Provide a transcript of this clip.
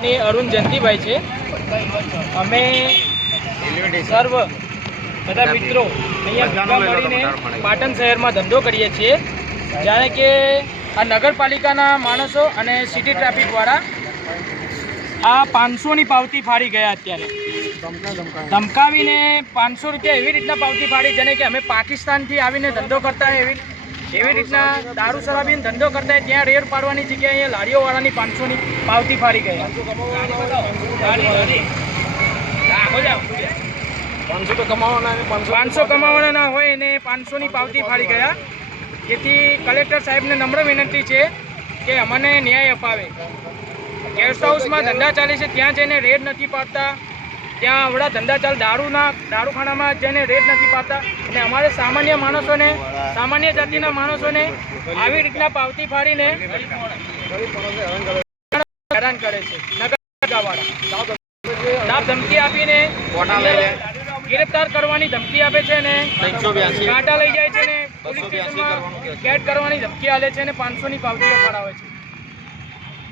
પત્ની અરુણ જયંતિભાઈ છે। અમે સર્વ બધા મિત્રો અહીંયા ભેગા મળીને પાટણ શહેરમાં ધંધો કરીએ છીએ। જ્યારે કે આ નગરપાલિકાના માણસો અને સિટી ટ્રાફિકવાળા આ 500ની પાવતી ફાડી ગયા। અત્યારે ધમકાવીને 500 રૂપિયા એવી રીતના પાવતી ફાડી, જેને કે અમે પાકિસ્તાનથી આવીને ધંધો કરતા એવી રીતના દારૂ શરાબીને ધંધો કરતા હોય ત્યાં રેડ પાડવાની જગ્યાએ અહીંયા લારીઓવાળાની 500ની પાવતી ફાડી ગયા। 500 કમાવાના ના હોય એને 500ની પાવતી ફાડી ગયા। જેથી કલેક્ટર સાહેબને નમ્ર વિનંતી છે કે અમને ન્યાય અપાવે। ગેસ્ટ હાઉસમાં ધંધા ચાલે છે ત્યાં જઈને રેડ નથી પાડતા, ત્યાં આવડા ધંધા ચાલ દારૂખાનામાં જઈને રેડ નથી પાડતા, અને અમારે સામાન્ય માણસોને, સામાન્ય જાતિના માણસોને આવી રીતના પાવતી ફાડીને હેરાન કરે છે। નગરપાલિકાવાળા ધમકી આપીને ગિરફ્તાર કરવાની ધમકી આપે છે ને કાંટા લઈ જાય છે ને પોલીસ સ્ટેશનમાં કેદ કરવાની ધમકી આપે છે ને 500ની પાવતીઓ ફાડાવે છે।